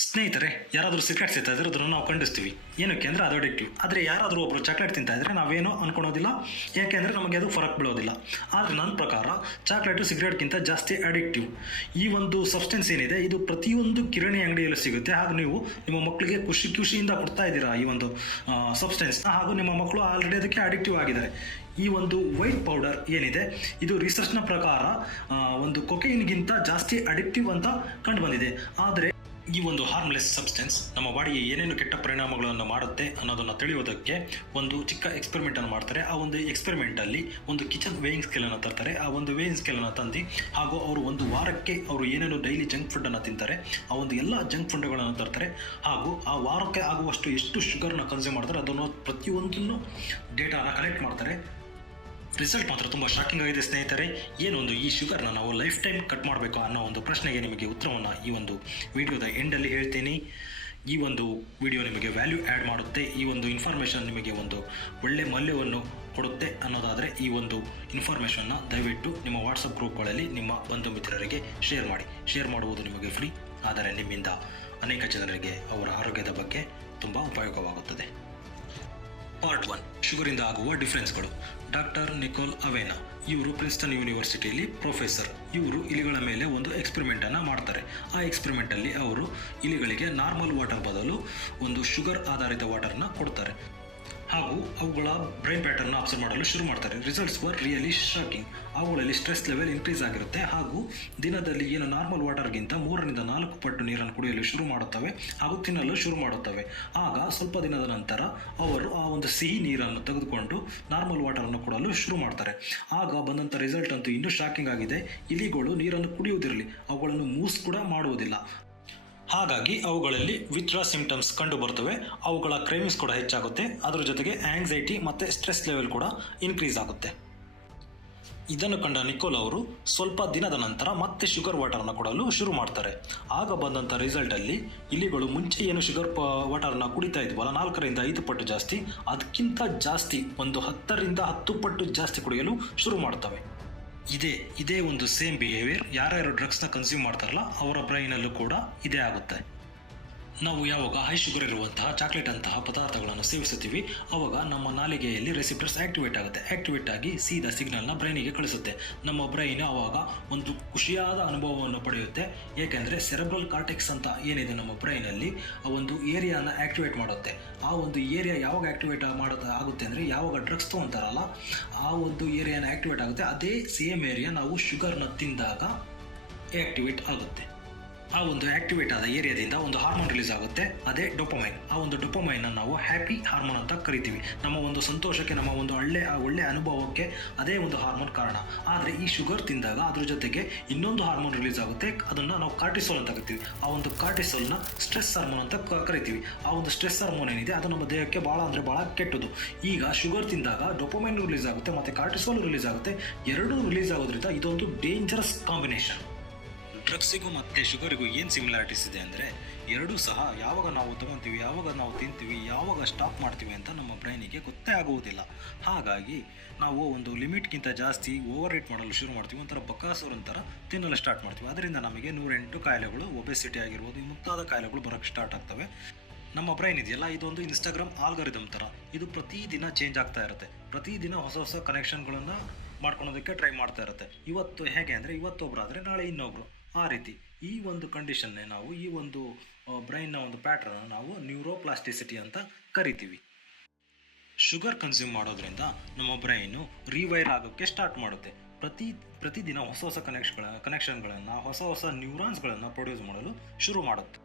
ಸ್ನೇಹಿತರೆ, ಯಾರಾದರೂ ಸಿಗರೇಟ್ ಸಿಗ್ತಾ ಇದ್ರೆ ಅದನ್ನು ನಾವು ಖಂಡಿಸ್ತೀವಿ. ಏನಕ್ಕೆ ಅಂದರೆ ಅದು ಅಡಿಕ್ಟಿವ್ ಆದರೆ ಯಾರಾದರೂ ಒಬ್ಬರು ಚಾಕ್ಲೇಟ್ ತಿಂತಾ ಇದ್ರೆ ನಾವೇನೋ ಅನ್ಕೊಳೋದಿಲ್ಲ. ಯಾಕೆಂದರೆ ನಮಗೆ ಅದು ಫರಕ್ ಬೀಳೋದಿಲ್ಲ. ಆದರೆ ನನ್ನ ಪ್ರಕಾರ ಚಾಕ್ಲೇಟು ಸಿಗರೇಟ್ಗಿಂತ ಜಾಸ್ತಿ ಅಡಿಕ್ಟಿವ್ ಈ ಒಂದು ಸಬ್ಸ್ಟೆನ್ಸ್ ಏನಿದೆ, ಇದು ಪ್ರತಿಯೊಂದು ಕಿರಣಿ ಅಂಗಡಿಯಲ್ಲೂ ಸಿಗುತ್ತೆ. ಹಾಗೂ ನೀವು ನಿಮ್ಮ ಮಕ್ಕಳಿಗೆ ಖುಷಿ ಖುಷಿಯಿಂದ ಕೊಡ್ತಾ ಇದ್ದೀರಾ ಈ ಒಂದು ಸಬ್ಸ್ಟೆನ್ಸ್ನ ಹಾಗೂ ನಿಮ್ಮ ಮಕ್ಕಳು ಆಲ್ರೆಡಿ ಅದಕ್ಕೆ ಅಡಿಕ್ಟಿವ್ ಆಗಿದ್ದಾರೆ. ಈ ಒಂದು ವೈಟ್ ಪೌಡರ್ ಏನಿದೆ, ಇದು ರಿಸರ್ಚ್ನ ಪ್ರಕಾರ ಒಂದು ಕೊಕೈನ್ಗಿಂತ ಜಾಸ್ತಿ ಅಡಿಕ್ಟಿವ್ ಅಂತ ಕಂಡು ಬಂದಿದೆ. ಆದರೆ ಈ ಒಂದು ಹಾರ್ಮ್ಲೆಸ್ ಸಬ್ಸ್ಟೆನ್ಸ್ ನಮ್ಮ ಬಾಡಿಗೆ ಏನೇನು ಕೆಟ್ಟ ಪರಿಣಾಮಗಳನ್ನು ಮಾಡುತ್ತೆ ಅನ್ನೋದನ್ನು ತಿಳಿಯೋದಕ್ಕೆ ಒಂದು ಚಿಕ್ಕ ಎಕ್ಸ್ಪೆರಿಮೆಂಟ್ ಅನ್ನು ಮಾಡ್ತಾರೆ. ಆ ಒಂದು ಎಕ್ಸ್ಪೆರಿಮೆಂಟ್ ಅಲ್ಲಿ ಒಂದು ಕಿಚನ್ ವೇಯಿಂಗ್ ಸ್ಕೇಲನ್ನು ತರ್ತಾರೆ. ಆ ಒಂದು ವೇಯಿಂಗ್ ಸ್ಕೇಲನ್ನು ತಂದು ಹಾಗೂ ಅವರು ಒಂದು ವಾರಕ್ಕೆ ಅವರು ಏನೇನು ಡೈಲಿ ಜಂಕ್ ಫುಡ್ ಅನ್ನು ತಿಂತಾರೆ. ಆ ಒಂದು ಎಲ್ಲ ಜಂಕ್ ಫುಡ್ಗಳನ್ನು ತರ್ತಾರೆ. ಹಾಗೂ ಆ ವಾರಕ್ಕೆ ಆಗುವಷ್ಟು ಎಷ್ಟು ಶುಗರ್ನ ಕನ್ಸ್ಯೂಮ್ ಮಾಡ್ತಾರೆ ಅದನ್ನು ಪ್ರತಿಯೊಂದನ್ನು ಡೇಟಾನ ಕಲೆಕ್ಟ್ ಮಾಡ್ತಾರೆ. ರಿಸಲ್ಟ್ ಮಾತ್ರ ತುಂಬ ಶಾಕಿಂಗ್ ಆಗಿದೆ ಸ್ನೇಹಿತರೆ. ಏನೊಂದು ಈ ಶುಗರ್ನ ನಾವು ಲೈಫ್ ಟೈಮ್ ಕಟ್ ಮಾಡಬೇಕು ಅನ್ನೋ ಒಂದು ಪ್ರಶ್ನೆಗೆ ನಿಮಗೆ ಉತ್ತರವನ್ನು ಈ ಒಂದು ವಿಡಿಯೋದ ಎಂಡಲ್ಲಿ ಹೇಳ್ತೀನಿ. ಈ ಒಂದು ವಿಡಿಯೋ ನಿಮಗೆ ವ್ಯಾಲ್ಯೂ ಆ್ಯಡ್ ಮಾಡುತ್ತೆ. ಈ ಒಂದು ಇನ್ಫಾರ್ಮೇಷನ್ ನಿಮಗೆ ಒಂದು ಒಳ್ಳೆ ಮೌಲ್ಯವನ್ನು ಕೊಡುತ್ತೆ ಅನ್ನೋದಾದರೆ ಈ ಒಂದು ಇನ್ಫಾರ್ಮೇಷನ್ನ ದಯವಿಟ್ಟು ನಿಮ್ಮ ವಾಟ್ಸಪ್ ಗ್ರೂಪ್ಗಳಲ್ಲಿ ನಿಮ್ಮ ಬಂಧು ಮಿತ್ರರಿಗೆ ಶೇರ್ ಮಾಡಿ. ಶೇರ್ ಮಾಡುವುದು ನಿಮಗೆ ಫ್ರೀ ಆದರೆ ನಿಮ್ಮಿಂದ ಅನೇಕ ಜನರಿಗೆ ಅವರ ಆರೋಗ್ಯದ ಬಗ್ಗೆ ತುಂಬ ಉಪಯೋಗವಾಗುತ್ತದೆ. ಪಾರ್ಟ್ ಒನ್ ಶುಗರಿಂದ ಆಗುವ ಡಿಫ್ರೆನ್ಸ್ಗಳು ಡಾಕ್ಟರ್ ನಿಕೋಲ್ ಅವೇನಾ. ಇವರು ಪ್ರಿನ್ಸ್ಟನ್ ಯೂನಿವರ್ಸಿಟಿಯಲ್ಲಿ ಪ್ರೊಫೆಸರ್. ಇವರು ಇಲಿಗಳ ಮೇಲೆ ಒಂದು ಎಕ್ಸ್ಪೆರಿಮೆಂಟ್ ಅನ್ನ ಮಾಡ್ತಾರೆ. ಆ ಎಕ್ಸ್ಪೆರಿಮೆಂಟ್ ಅಲ್ಲಿ ಅವರು ಇಲಿಗಳಿಗೆ ನಾರ್ಮಲ್ ವಾಟರ್ ಬದಲು ಒಂದು ಶುಗರ್ ಆಧಾರಿತ ವಾಟರ್ನ ಕೊಡ್ತಾರೆ. ಹಾಗೂ ಅವುಗಳ ಬ್ರೈನ್ ಪ್ಯಾಟರ್ನ್ ಅಬ್ಸರ್ವ್ ಮಾಡಲು ಶುರು ಮಾಡ್ತಾರೆ. ರಿಸಲ್ಟ್ಸ್ ವರ್ ರಿಯಲಿ ಶಾಕಿಂಗ್ ಅವುಗಳಲ್ಲಿ ಸ್ಟ್ರೆಸ್ ಲೆವೆಲ್ ಇನ್ಕ್ರೀಸ್ ಆಗಿರುತ್ತೆ ಹಾಗೂ ದಿನದಲ್ಲಿ ಏನು ನಾರ್ಮಲ್ ವಾಟರ್ಗಿಂತ ಮೂರರಿಂದ ನಾಲ್ಕು ಪಟ್ಟು ನೀರನ್ನು ಕುಡಿಯಲು ಶುರು ಮಾಡುತ್ತವೆ ಹಾಗೂ ತಿನ್ನಲು ಶುರು ಮಾಡುತ್ತವೆ. ಆಗ ಸ್ವಲ್ಪ ದಿನದ ನಂತರ ಅವರು ಆ ಒಂದು ಸಿಹಿ ನೀರನ್ನು ತೆಗೆದುಕೊಂಡು ನಾರ್ಮಲ್ ವಾಟರನ್ನು ಕೊಡಲು ಶುರು ಮಾಡ್ತಾರೆ. ಆಗ ಬಂದಂಥ ರಿಸಲ್ಟ್ ಅಂತೂ ಇನ್ನೂ ಶಾಕಿಂಗ್ ಆಗಿದೆ. ಇಲಿಗಳು ನೀರನ್ನು ಕುಡಿಯುವುದಿರಲಿ, ಅವುಗಳನ್ನು ಮೂಸ್ ಕೂಡ ಮಾಡುವುದಿಲ್ಲ. ಹಾಗಾಗಿ ಅವುಗಳಲ್ಲಿ ವಿತ್ಡ್ರಾ ಸಿಂಪ್ಟಮ್ಸ್ ಕಂಡು ಬರ್ತವೆ ಅವುಗಳ ಕ್ರೇವಿಂಗ್ಸ್ ಕೂಡ ಹೆಚ್ಚಾಗುತ್ತೆ. ಅದರ ಜೊತೆಗೆ ಆಂಗ್ಸೈಟಿ ಮತ್ತು ಸ್ಟ್ರೆಸ್ ಲೆವೆಲ್ ಕೂಡ ಇನ್ಕ್ರೀಸ್ ಆಗುತ್ತೆ. ಇದನ್ನು ಕಂಡ ನಿಕೋಲ್ ಅವರು ಸ್ವಲ್ಪ ದಿನದ ನಂತರ ಮತ್ತೆ ಶುಗರ್ ವಾಟರ್ನ ಕೊಡಲು ಶುರು ಮಾಡ್ತಾರೆ. ಆಗ ಬಂದಂಥ ರಿಸಲ್ಟಲ್ಲಿ ಇಲಿಗಳು ಮುಂಚೆ ಏನು ಶುಗರ್ ಪ ವಾಟರ್ನ ಕುಡಿತಾ ಇದ್ವಲ್ಲ, ನಾಲ್ಕರಿಂದ ಐದು ಪಟ್ಟು ಜಾಸ್ತಿ, ಅದಕ್ಕಿಂತ ಜಾಸ್ತಿ ಒಂದು ಹತ್ತರಿಂದ ಹತ್ತು ಪಟ್ಟು ಜಾಸ್ತಿ ಕುಡಿಯಲು ಶುರು ಮಾಡ್ತವೆ. ಇದೇ ಇದೇ ಒಂದು ಸೇಮ್ ಬಿಹೇವಿಯರ್ ಯಾರ್ಯಾರು ಡ್ರಗ್ಸ್ನ ಕನ್ಸ್ಯೂಮ್ ಮಾಡ್ತಾರಲ್ಲ ಅವರ ಬ್ರೈನಲ್ಲೂ ಕೂಡ ಇದೇ ಆಗುತ್ತೆ. ನಾವು ಯಾವಾಗ ಹೈ ಶುಗರ್ ಇರುವಂತಹ ಚಾಕ್ಲೇಟ್ ಅಂತಹ ಪದಾರ್ಥಗಳನ್ನು ಸೇವಿಸುತ್ತೀವಿ ಆವಾಗ ನಮ್ಮ ನಾಲಿಗೆಯಲ್ಲಿ ರೆಸಿಪ್ಟರ್ಸ್ ಆಕ್ಟಿವೇಟ್ ಆಗುತ್ತೆ. ಆಕ್ಟಿವೇಟ್ ಆಗಿ ಸೀದಾ ಸಿಗ್ನಲ್ನ ಬ್ರೈನಿಗೆ ಕಳಿಸುತ್ತೆ. ನಮ್ಮ ಬ್ರೈನ್ ಆವಾಗ ಒಂದು ಖುಷಿಯಾದ ಅನುಭವವನ್ನು ಪಡೆಯುತ್ತೆ. ಏಕೆಂದರೆ ಸೆರೆಬ್ರಲ್ ಕಾರ್ಟೆಕ್ಸ್ ಅಂತ ಏನಿದೆ ನಮ್ಮ ಬ್ರೈನಲ್ಲಿ ಆ ಒಂದು ಏರಿಯಾನ ಆಕ್ಟಿವೇಟ್ ಮಾಡುತ್ತೆ. ಆ ಒಂದು ಏರಿಯಾ ಯಾವಾಗ ಆಕ್ಟಿವೇಟ್ ಮಾಡೋದು ಆಗುತ್ತೆ ಅಂದರೆ ಯಾವಾಗ ಡ್ರಗ್ಸ್ ತೊಗೊಂತಾರಲ್ಲ, ಆ ಒಂದು ಏರಿಯಾನ ಆಕ್ಟಿವೇಟ್ ಆಗುತ್ತೆ. ಅದೇ ಸೇಮ್ ಏರಿಯಾ ನಾವು ಶುಗರ್ನ ತಿಂದಾಗ ಆಕ್ಟಿವೇಟ್ ಆಗುತ್ತೆ. ಆ ಒಂದು ಆಕ್ಟಿವೇಟ್ ಆದ ಏರಿಯಾದಿಂದ ಒಂದು ಹಾರ್ಮೋನ್ ರಿಲೀಸ್ ಆಗುತ್ತೆ, ಅದೇ ಡೊಪೊಮೈನ್ ಆ ಒಂದು ಡೊಪಮೈನ್ ನಾವು ಹ್ಯಾಪಿ ಹಾರ್ಮೋನ್ ಅಂತ ಕರಿತೀವಿ. ನಮ್ಮ ಒಂದು ಸಂತೋಷಕ್ಕೆ, ನಮ್ಮ ಒಂದು ಒಳ್ಳೆ, ಆ ಒಳ್ಳೆ ಅನುಭವಕ್ಕೆ ಅದೇ ಒಂದು ಹಾರ್ಮೋನ್ ಕಾರಣ. ಆದರೆ ಈ ಶುಗರ್ ತಿಂದಾಗ ಅದ್ರ ಜೊತೆಗೆ ಇನ್ನೊಂದು ಹಾರ್ಮೋನ್ ರಿಲೀಸ್ ಆಗುತ್ತೆ, ಅದನ್ನು ನಾವು ಕಾರ್ಟಿಸೋಲ್ ಅಂತ ಕರಿತೀವಿ. ಆ ಒಂದು ಕಾರ್ಟಿಸೋಲ್ನ ಸ್ಟ್ರೆಸ್ ಹಾರ್ಮೋನ್ ಅಂತ ಕರಿತೀವಿ. ಆ ಒಂದು ಸ್ಟ್ರೆಸ್ ಹಾರ್ಮೋನ್ ಏನಿದೆ, ಅದು ನಮ್ಮ ದೇಹಕ್ಕೆ ಭಾಳ ಅಂದರೆ ಭಾಳ ಕೆಟ್ಟದು. ಈಗ ಶುಗರ್ ತಿಂದಾಗ ಡೊಪೊಮೈನ್ ರಿಲೀಸ್ ಆಗುತ್ತೆ, ಮತ್ತು ಕಾರ್ಟಿಸೋಲ್ ರಿಲೀಸ್ ಆಗುತ್ತೆ. ಎರಡೂ ರಿಲೀಸ್ ಆಗೋದ್ರಿಂದ ಇದೊಂದು ಡೇಂಜರಸ್ ಕಾಂಬಿನೇಷನ್ ಡ್ರಗ್ಸಿಗೂ ಮತ್ತು ಶುಗರಿಗೂ ಏನು ಸಿಮಿಲಾರಿಟೀಸ್ ಇದೆ ಅಂದರೆ ಎರಡೂ ಸಹ ಯಾವಾಗ ನಾವು ತಗೊತೀವಿ, ಯಾವಾಗ ನಾವು ತಿಂತೀವಿ, ಯಾವಾಗ ಸ್ಟಾಪ್ ಮಾಡ್ತೀವಿ ಅಂತ ನಮ್ಮ ಬ್ರೈನಿಗೆ ಗೊತ್ತೇ ಆಗುವುದಿಲ್ಲ. ಹಾಗಾಗಿ ನಾವು ಒಂದು ಲಿಮಿಟ್ಗಿಂತ ಜಾಸ್ತಿ ಓವರ್ ರೇಟ್ ಮಾಡಲು ಶುರು ಮಾಡ್ತೀವಿ, ಒಂಥರ ಬಕಾಸುರ ಒಂಥರ ತಿನ್ನಲು ಸ್ಟಾರ್ಟ್ ಮಾಡ್ತೀವಿ. ಅದರಿಂದ ನಮಗೆ ನೂರೆಂಟು ಕಾಯಿಲೆಗಳು ಒಬೆಸಿಟಿ ಆಗಿರ್ಬೋದು ಮುಂತಾದ ಕಾಯಿಲೆಗಳು ಬರೋಕ್ಕೆ ಸ್ಟಾರ್ಟ್ ಆಗ್ತವೆ. ನಮ್ಮ ಬ್ರೈನ್ ಇದೆಯಲ್ಲ, ಇದೊಂದು ಇನ್ಸ್ಟಾಗ್ರಾಮ್ ಆಲ್ಗರಿದಮ್ ಥರ. ಇದು ಪ್ರತಿದಿನ ಚೇಂಜ್ ಆಗ್ತಾ ಇರುತ್ತೆ. ಪ್ರತಿದಿನ ಹೊಸ ಹೊಸ ಕನೆಕ್ಷನ್ಗಳನ್ನು ಮಾಡ್ಕೊಳೋದಕ್ಕೆ ಟ್ರೈ ಮಾಡ್ತಾ ಇರುತ್ತೆ. ಇವತ್ತು ಹೇಗೆ ಅಂದರೆ ಇವತ್ತೊಬ್ಬರಾದರೆ ನಾಳೆ ಇನ್ನೊಬ್ಬರು ಆ ರೀತಿ ಈ ಒಂದು ಕಂಡೀಷನ್ನೇ ನಾವು ಈ ಒಂದು ಬ್ರೈನ್ನ ಒಂದು ಪ್ಯಾಟ್ರನ್ನ ನಾವು ನ್ಯೂರೋಪ್ಲಾಸ್ಟಿಸಿಟಿ ಅಂತ ಕರಿತೀವಿ. ಶುಗರ್ ಕನ್ಸ್ಯೂಮ್ ಮಾಡೋದ್ರಿಂದ ನಮ್ಮ ಬ್ರೈನು ರಿವೈರ್ ಆಗೋಕ್ಕೆ ಸ್ಟಾರ್ಟ್ ಮಾಡುತ್ತೆ. ಪ್ರತಿ, ಪ್ರತಿದಿನ ಹೊಸ ಹೊಸ ಕನೆಕ್ಷನ್ಗಳ ಕನೆಕ್ಷನ್ಗಳನ್ನು ಹೊಸ ಹೊಸ ನ್ಯೂರಾನ್ಸ್ಗಳನ್ನು ಪ್ರೊಡ್ಯೂಸ್ ಮಾಡಲು ಶುರು ಮಾಡುತ್ತೆ.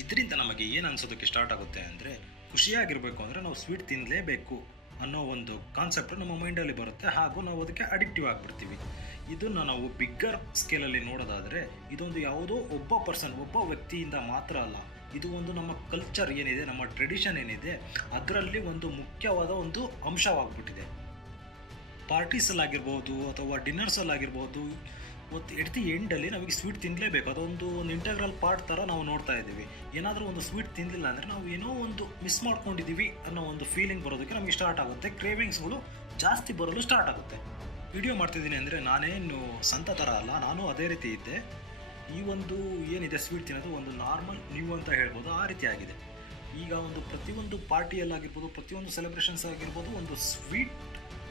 ಇದರಿಂದ ನಮಗೆ ಏನು ಅನಿಸೋದಕ್ಕೆ ಸ್ಟಾರ್ಟ್ ಆಗುತ್ತೆ ಅಂದರೆ ಖುಷಿಯಾಗಿರಬೇಕು ಅಂದರೆ ನಾವು ಸ್ವೀಟ್ ತಿನ್ನಲೇಬೇಕು ಅನ್ನೋ ಒಂದು ಕಾನ್ಸೆಪ್ಟ್ ನಮ್ಮ ಮೈಂಡಲ್ಲಿ ಬರುತ್ತೆ. ಹಾಗೂ ನಾವು ಅದಕ್ಕೆ ಅಡಿಕ್ಟಿವ್ ಆಗಿಬಿಡ್ತೀವಿ. ಇದನ್ನು ನಾವು ಬಿಗ್ಗರ್ ಸ್ಕೇಲಲ್ಲಿ ನೋಡೋದಾದರೆ, ಇದೊಂದು ಯಾವುದೋ ಒಬ್ಬ ಪರ್ಸನ್ ಒಬ್ಬ ವ್ಯಕ್ತಿಯಿಂದ ಮಾತ್ರ ಅಲ್ಲ, ಇದು ಒಂದು ನಮ್ಮ ಕಲ್ಚರ್ ಏನಿದೆ, ನಮ್ಮ ಟ್ರೆಡಿಷನ್ ಏನಿದೆ, ಅದರಲ್ಲಿ ಒಂದು ಮುಖ್ಯವಾದ ಒಂದು ಅಂಶವಾಗ್ಬಿಟ್ಟಿದೆ. ಪಾರ್ಟೀಸಲ್ಲಾಗಿರ್ಬೋದು ಅಥವಾ ಡಿನ್ನರ್ಸಲ್ಲಾಗಿರ್ಬೋದು ಮತ್ತು ಎಟ್ ದಿ ಎಂಡಲ್ಲಿ ನಮಗೆ ಸ್ವೀಟ್ ತಿನ್ನಲೇಬೇಕು ಅದೊಂದು ಒಂದು ಇಂಟಗ್ರಲ್ ಪಾರ್ಟ್ ಥರ ನಾವು ನೋಡ್ತಾ ಇದ್ದೀವಿ. ಏನಾದರೂ ಒಂದು ಸ್ವೀಟ್ ತಿನ್ನಲಿಲ್ಲ ಅಂದರೆ ನಾವು ಏನೋ ಒಂದು ಮಿಸ್ ಮಾಡ್ಕೊಂಡಿದ್ದೀವಿ ಅನ್ನೋ ಒಂದು ಫೀಲಿಂಗ್ ಬರೋದಕ್ಕೆ ನಮಗೆ ಸ್ಟಾರ್ಟ್ ಆಗುತ್ತೆ. ಕ್ರೇವಿಂಗ್ಸ್ಗಳು ಜಾಸ್ತಿ ಬರಲು ಸ್ಟಾರ್ಟ್ ಆಗುತ್ತೆ. ವಿಡಿಯೋ ಮಾಡ್ತಿದ್ದೀನಿ ಅಂದರೆ ನಾನೇನು ಸಂತ ಥರ ಅಲ್ಲ, ನಾನು ಅದೇ ರೀತಿ ಇದ್ದೆ. ಈ ಒಂದು ಏನಿದೆ ಸ್ವೀಟ್ ತಿನ್ನೋದು ಒಂದು ನಾರ್ಮಲ್ ನೀವು ಅಂತ ಹೇಳ್ಬೋದು, ಆ ರೀತಿ ಆಗಿದೆ. ಈಗ ಒಂದು ಪ್ರತಿಯೊಂದು ಪಾರ್ಟಿಯಲ್ಲಾಗಿರ್ಬೋದು ಪ್ರತಿಯೊಂದು ಸೆಲೆಬ್ರೇಷನ್ಸ್ ಆಗಿರ್ಬೋದು, ಒಂದು ಸ್ವೀಟ್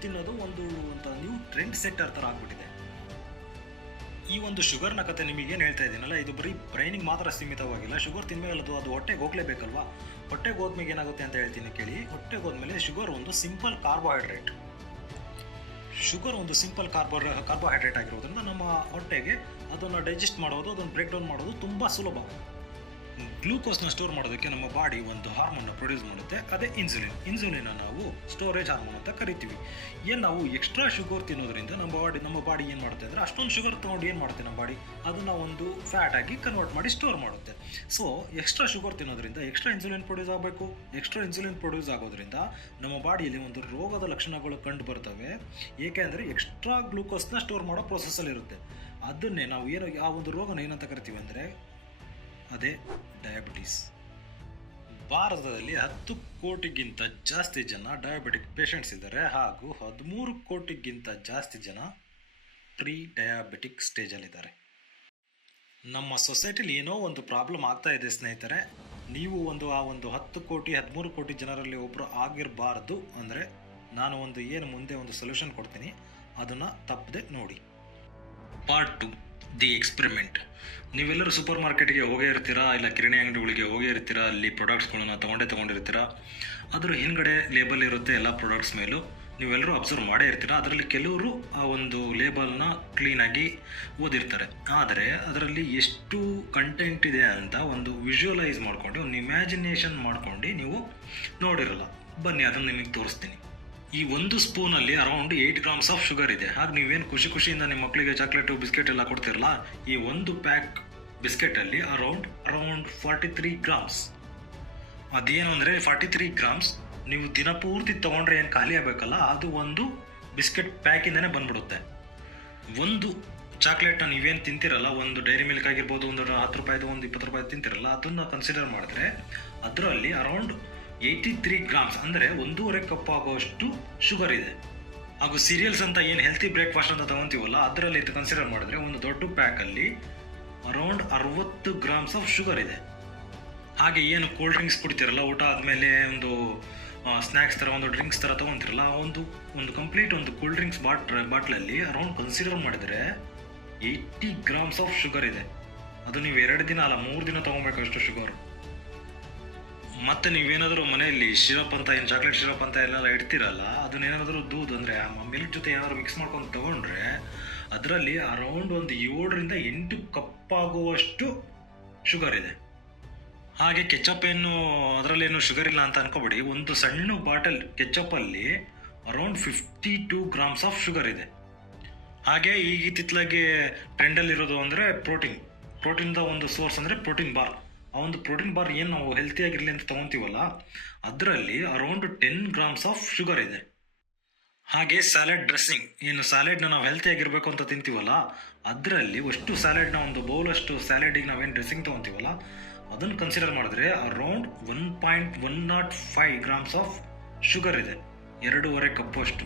ತಿನ್ನೋದು ಒಂದು ಒಂದು ನ್ಯೂ ಟ್ರೆಂಡ್ ಸೆಟ್ಟರ್ ಥರ ಆಗ್ಬಿಟ್ಟಿದೆ. ಈ ಒಂದು ಶುಗರ್ನ ಕತೆ ನಿಮಗೆ ಏನು ಹೇಳ್ತಾ ಇದ್ದೀನಲ್ಲ, ಇದು ಬರೀ ಬ್ರೈನಿಗೆ ಮಾತ್ರ ಸೀಮಿತವಾಗಿಲ್ಲ, ಶುಗರ್ ತಿನ್ಮೇಲೆ ಅದು ಅದು ಹೊಟ್ಟೆಗೆ ಹೋಗ್ಲೇಬೇಕಲ್ವಾ? ಹೊಟ್ಟೆಗೆ ಹೋದ್ಮೇಲೆ ಏನಾಗುತ್ತೆ ಅಂತ ಹೇಳ್ತೀನಿ ಕೇಳಿ. ಹೊಟ್ಟೆಗೆ ಹೋದ್ಮೇಲೆ ಶುಗರ್ ಒಂದು ಸಿಂಪಲ್ ಕಾರ್ಬೋಹೈಡ್ರೇಟ್. ಶುಗರ್ ಒಂದು ಸಿಂಪಲ್ ಕಾರ್ಬೋ, ಕಾರ್ಬೋಹೈಡ್ರೇಟ್ ಆಗಿರೋದ್ರಿಂದ ನಮ್ಮ ಹೊಟ್ಟೆಗೆ ಅದನ್ನು ಡೈಜೆಸ್ಟ್ ಮಾಡೋದು, ಅದನ್ನು ಬ್ರೇಕ್ ಡೌನ್ ಮಾಡೋದು ತುಂಬ ಸುಲಭ. ಗ್ಲೂಕೋಸ್ನ ಸ್ಟೋರ್ ಮಾಡೋದಕ್ಕೆ ನಮ್ಮ ಬಾಡಿ ಒಂದು ಹಾರ್ಮೋನ್ನ ಪ್ರೊಡ್ಯೂಸ್ ಮಾಡುತ್ತೆ. ಅದೇ ಇನ್ಸುಲಿನ್. ಇನ್ಸುಲಿನ ನಾವು ಸ್ಟೋರೇಜ್ ಹಾರ್ಮೋನ್ ಅಂತ ಕರಿತೀವಿ. ಏನು ನಾವು ಎಕ್ಸ್ಟ್ರಾ ಶುಗರ್ ತಿನ್ನೋದ್ರಿಂದ ನಮ್ಮ ಬಾಡಿ ನಮ್ಮ ಬಾಡಿ ಏನು ಮಾಡುತ್ತೆ ಅಂದರೆ ಅಷ್ಟೊಂದು ಶುಗರ್ ತೊಗೊಂಡು ಏನು ಮಾಡುತ್ತೆ ನಮ್ಮ ಬಾಡಿ? ಅದನ್ನು ಒಂದು ಫ್ಯಾಟ್ ಆಗಿ ಕನ್ವರ್ಟ್ ಮಾಡಿ ಸ್ಟೋರ್ ಮಾಡುತ್ತೆ. ಸೊ ಎಕ್ಸ್ಟ್ರಾ ಶುಗರ್ ತಿನ್ನೋದ್ರಿಂದ ಎಕ್ಸ್ಟ್ರಾ ಇನ್ಸುಲಿನ್ ಪ್ರೊಡ್ಯೂಸ್ ಆಗಬೇಕು. ಎಕ್ಸ್ಟ್ರಾ ಇನ್ಸುಲಿನ್ ಪ್ರೊಡ್ಯೂಸ್ ಆಗೋದ್ರಿಂದ ನಮ್ಮ ಬಾಡಿಯಲ್ಲಿ ಒಂದು ರೋಗದ ಲಕ್ಷಣಗಳು ಕಂಡು ಬರ್ತವೆ. ಏಕೆಂದರೆ ಎಕ್ಸ್ಟ್ರಾ ಗ್ಲೂಕೋಸ್ನ ಸ್ಟೋರ್ ಮಾಡೋ ಪ್ರೊಸೆಸ್ಸಲ್ಲಿರುತ್ತೆ ಅದನ್ನೇ ನಾವು ಏನು, ಆ ಒಂದು ರೋಗನ ಏನಂತ ಕರಿತೀವಿ ಅಂದರೆ ಅದೇ ಡಯಾಬಿಟೀಸ್ ಭಾರತದಲ್ಲಿ ಹತ್ತು ಕೋಟಿಗಿಂತ ಜಾಸ್ತಿ ಜನ ಡಯಾಬಿಟಿಕ್ ಪೇಷಂಟ್ಸ್ ಇದ್ದಾರೆ ಹಾಗೂ ಹದಿಮೂರು ಕೋಟಿಗಿಂತ ಜಾಸ್ತಿ ಜನ ಪ್ರೀ ಡಯಾಬಿಟಿಕ್ ಸ್ಟೇಜಲ್ಲಿದ್ದಾರೆ ನಮ್ಮ ಸೊಸೈಟಿಲಿ ಏನೋ ಒಂದು ಪ್ರಾಬ್ಲಮ್ ಆಗ್ತಾ ಇದೆ ಸ್ನೇಹಿತರೆ. ನೀವು ಒಂದು ಆ ಒಂದು ಹತ್ತು ಕೋಟಿ, ಹದಿಮೂರು ಕೋಟಿ ಜನರಲ್ಲಿ ಒಬ್ಬರು ಆಗಿರಬಾರ್ದು ಅಂದರೆ ನಾನು ಒಂದು ಏನು ಮುಂದೆ ಒಂದು ಸೊಲ್ಯೂಷನ್ ಕೊಡ್ತೀನಿ. ಅದನ್ನು ತಪ್ಪದೆ ನೋಡಿ. Part two the experiment. ನೀವೆಲ್ಲರೂ ಸೂಪರ್ ಮಾರ್ಕೆಟ್ಗೆ ಹೋಗೇ ಇರ್ತೀರಾ? ಇಲ್ಲ ಕಿರಾಣಿ ಅಂಗಡಿಗಳಿಗೆ ಹೋಗೇ ಇರ್ತೀರಾ? ಅಲ್ಲಿ ಪ್ರಾಡಕ್ಟ್ಸ್ಗಳನ್ನ ತೊಗೊಂಡೇ ತೊಗೊಂಡಿರ್ತೀರಾ? ಅದರ ಹಿಂದ್ಗಡೆ ಲೇಬಲ್ ಇರುತ್ತೆ ಎಲ್ಲ ಪ್ರಾಡಕ್ಟ್ಸ್ ಮೇಲೂ. ನೀವೆಲ್ಲರೂ ಅಬ್ಸರ್ವ್ ಮಾಡೇ ಇರ್ತೀರಾ? ಅದರಲ್ಲಿ ಕೆಲವರು ಆ ಒಂದು ಲೇಬಲ್ನ ಕ್ಲೀನಾಗಿ ಓದಿರ್ತಾರೆ. ಆದರೆ ಅದರಲ್ಲಿ ಎಷ್ಟು ಕಂಟೆಂಟ್ ಇದೆ ಅಂತ ಒಂದು ವಿಜುವಲೈಸ್ ಮಾಡ್ಕೊಂಡು, ಒಂದು ಇಮ್ಯಾಜಿನೇಷನ್ ಮಾಡ್ಕೊಂಡು ನೀವು ನೋಡಿರಲ್ಲ. ಬನ್ನಿ, ಅದನ್ನು ನಿಮಗೆ ತೋರಿಸ್ತೀನಿ. ಈ ಒಂದು ಸ್ಪೂನಲ್ಲಿ around eight grams of sugar ಇದೆ. ಹಾಗೆ ನೀವೇನು ಖುಷಿ ಖುಷಿಯಿಂದ ನಿಮ್ಮ ಮಕ್ಕಳಿಗೆ ಚಾಕ್ಲೇಟು ಬಿಸ್ಕೆಟ್ ಎಲ್ಲ ಕೊಡ್ತಿರಲ್ಲ, ಈ ಒಂದು pack ಬಿಸ್ಕೆಟಲ್ಲಿ around around forty three grams ಅದೇನು ಅಂದರೆ ಫಾರ್ಟಿ ತ್ರೀ ಗ್ರಾಮ್ಸ್ ನೀವು ದಿನಪೂರ್ತಿ ತೊಗೊಂಡ್ರೆ ಏನು ಖಾಲಿ ಆಗಬೇಕಲ್ಲ, ಅದು ಒಂದು ಬಿಸ್ಕೆಟ್ ಪ್ಯಾಕಿಂದನೇ ಬಂದ್ಬಿಡುತ್ತೆ. ಒಂದು ಚಾಕ್ಲೇಟ್ನ ನೀವೇನು ತಿಂತಿರಲ್ಲ, ಒಂದು ಡೈರಿ ಮಿಲ್ಕ್ ಆಗಿರ್ಬೋದು, ಒಂದು ಹತ್ತು ರೂಪಾಯಿದು, ಒಂದು ಇಪ್ಪತ್ತು ರೂಪಾಯಿ ತಿಂತಿರಲ್ಲ, ಅದನ್ನು ಕನ್ಸಿಡರ್ ಮಾಡಿದ್ರೆ ಅದರಲ್ಲಿ ಅರೌಂಡ್ ಏಯ್ಟಿ ತ್ರೀ ಗ್ರಾಮ್ಸ್ ಅಂದರೆ ಒಂದೂವರೆ ಕಪ್ ಆಗುವಷ್ಟು ಶುಗರ್ ಇದೆ. ಹಾಗೂ ಸೀರಿಯಲ್ಸ್ ಅಂತ ಏನು ಹೆಲ್ತಿ ಬ್ರೇಕ್ಫಾಸ್ಟ್ ಅಂತ ತಗೊತೀವಲ್ಲ, ಅದರಲ್ಲಿ ಇದು ಕನ್ಸಿಡರ್ ಮಾಡಿದ್ರೆ ಒಂದು ದೊಡ್ಡ ಪ್ಯಾಕಲ್ಲಿ ಅರೌಂಡ್ ಅರವತ್ತು ಗ್ರಾಮ್ಸ್ ಆಫ್ ಶುಗರ್ ಇದೆ. ಹಾಗೆ ಏನು ಕೋಲ್ಡ್ ಡ್ರಿಂಕ್ಸ್ ಕುಡಿತೀರಲ್ಲ, ಊಟ ಆದಮೇಲೆ ಒಂದು ಸ್ನ್ಯಾಕ್ಸ್ ಥರ ಒಂದು ಡ್ರಿಂಕ್ಸ್ ಥರ ತೊಗೊತಿರಲ್ಲ ಒಂದು ಒಂದು ಕಂಪ್ಲೀಟ್ ಒಂದು ಕೂಲ್ ಡ್ರಿಂಕ್ಸ್ ಬಾಟ್ ಬಾಟ್ಲಲ್ಲಿ ಅರೌಂಡ್ ಕನ್ಸಿಡರ್ ಮಾಡಿದರೆ ಏಯ್ಟಿ ಗ್ರಾಮ್ಸ್ ಆಫ್ ಶುಗರ್ ಇದೆ. ಅದು ನೀವು ಎರಡು ದಿನ ಅಲ್ಲ, ಮೂರು ದಿನ ತೊಗೊಬೇಕಷ್ಟು ಶುಗರ್ ಮತ್ತೆ ನೀವೇನಾದರೂ ಮನೆಯಲ್ಲಿ ಶಿರಪ್ ಅಂತ ಏನು ಚಾಕ್ಲೇಟ್ ಶಿರಪ್ ಅಂತ ಎಲ್ಲ ಇಡ್ತೀರಲ್ಲ, ಅದನ್ನೇನಾದರೂ ದೂದ್ ಅಂದರೆ ಆ ಮಿಲ್ಕ್ ಜೊತೆ ಏನಾದರೂ ಮಿಕ್ಸ್ ಮಾಡ್ಕೊಂಡು ತಗೊಂಡ್ರೆ ಅದರಲ್ಲಿ ಅರೌಂಡ್ ಒಂದು ಏಳರಿಂದ ಎಂಟು ಕಪ್ ಆಗುವಷ್ಟು ಶುಗರ್ ಇದೆ. ಹಾಗೆ ಕೆಚಪ್ ಏನು ಅದರಲ್ಲೇನು ಶುಗರ್ ಇಲ್ಲ ಅಂತ ಅನ್ಕೋಬೇಡಿ. ಒಂದು ಸಣ್ಣ bottle ಕೆಚಪ್ಪಲ್ಲಿ around fifty two grams of sugar ಇದೆ. ಹಾಗೆ ಈಗ ಇತ್ತಿತ್ತಲಾಗೆ ಟ್ರೆಂಡಲ್ಲಿರೋದು ಅಂದರೆ ಪ್ರೋಟೀನ್ ಪ್ರೋಟೀನ್ದ ಒಂದು ಸೋರ್ಸ್ ಅಂದರೆ ಪ್ರೋಟೀನ್ ಬಾರ್ ಆ ಒಂದು ಪ್ರೋಟೀನ್ ಬಾರ್ ಏನು ನಾವು ಹೆಲ್ತಿಯಾಗಿರಲಿ ಅಂತ ತೊಗೊತೀವಲ್ಲ, ಅದರಲ್ಲಿ around ten grams of sugar ಇದೆ. ಹಾಗೆ ಸ್ಯಾಲೆಡ್ ಡ್ರೆಸ್ಸಿಂಗ್ ಏನು ಸ್ಯಾಲೆಡ್ನ ನಾವು ಹೆಲ್ತಿಯಾಗಿರಬೇಕು ಅಂತ ತಿಂತೀವಲ್ಲ, ಅದರಲ್ಲಿ ಅಷ್ಟು ಸ್ಯಾಲೆಡ್ನ ಒಂದು ಬೌಲಷ್ಟು ಸ್ಯಾಲೆಡಿಗೆ ನಾವೇನು ಡ್ರೆಸ್ಸಿಂಗ್ ತೊಗೊತೀವಲ್ಲ, ಅದನ್ನು ಕನ್ಸಿಡರ್ ಮಾಡಿದ್ರೆ around one point one nought five grams of sugar ಇದೆ. ಎರಡೂವರೆ ಕಪ್ಪಷ್ಟು